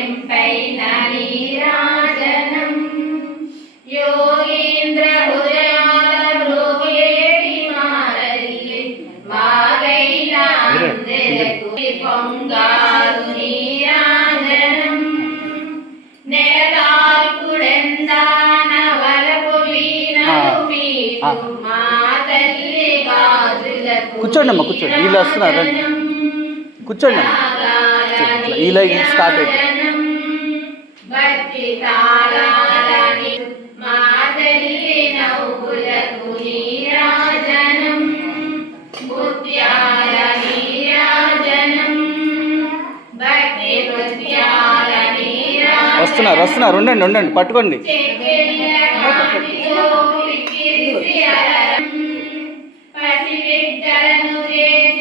కెంపైన నీరాజనం యోగీంద్ర హృదయాల హృదయేటి మారల్లి మాగైన అందరకు పొంగారు నీరాజనం నెలదాల్పుడెందాన వలపు వీణలు మీకు మా తల్లి గాజులకు కూర్చోండి అమ్మ, కూర్చోండి. వీళ్ళు వస్తున్నారు. కూర్చోండి అమ్మ. లైన్ స్టార్ట్ అయిపోయింది. భక్తి తాళాలని మా తల్లి నవ్వులకు నీరాజనం. ముత్యాల నీరాజనం. భక్తి నృత్యాల నీరాజనం. వస్తున్నారు వస్తున్నారు ఉండండి ఉండండి పట్టుకోండి. పసిబిడ్డలను చేసి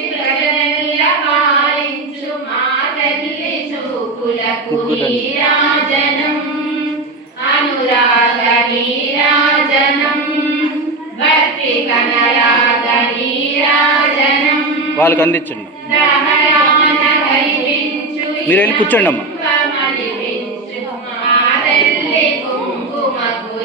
వాళ్ళకి అందించండి. మీరు వెళ్ళి కూర్చోండి అమ్మ. మా తల్లి కుంకుమకు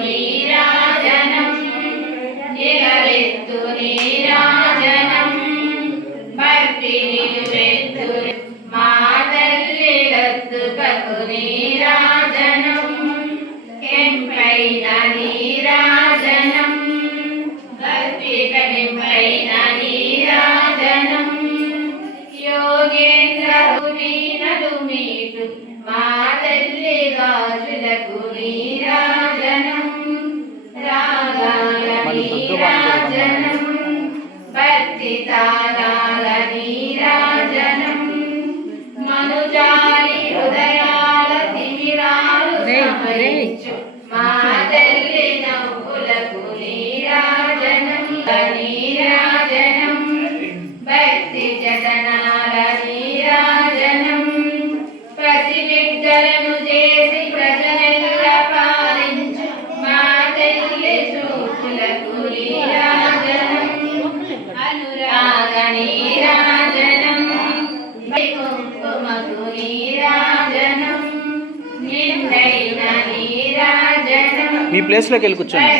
నీరాజనం. నిలవెత్తు నీరాజనం. భక్తి నిలువెత్తు వీణలు మీటు మా తల్లి గాజులకు నీరాజనం. రాగాల నీరాజనం. భక్తి తాళాల మీ ప్లేస్లోకి వెళ్ళి కూర్చోండి.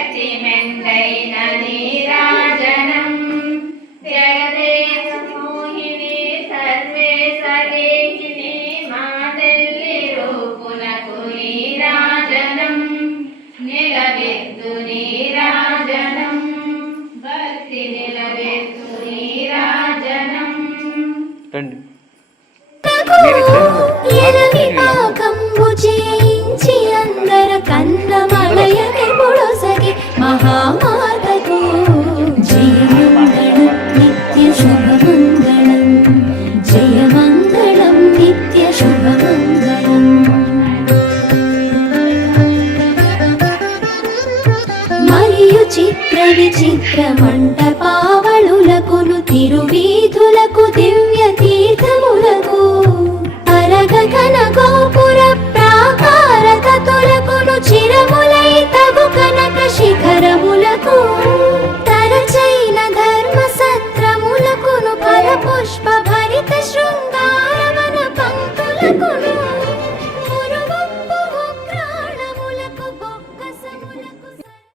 మంటపావళులకును తిరువీధులకు తిరువీధుల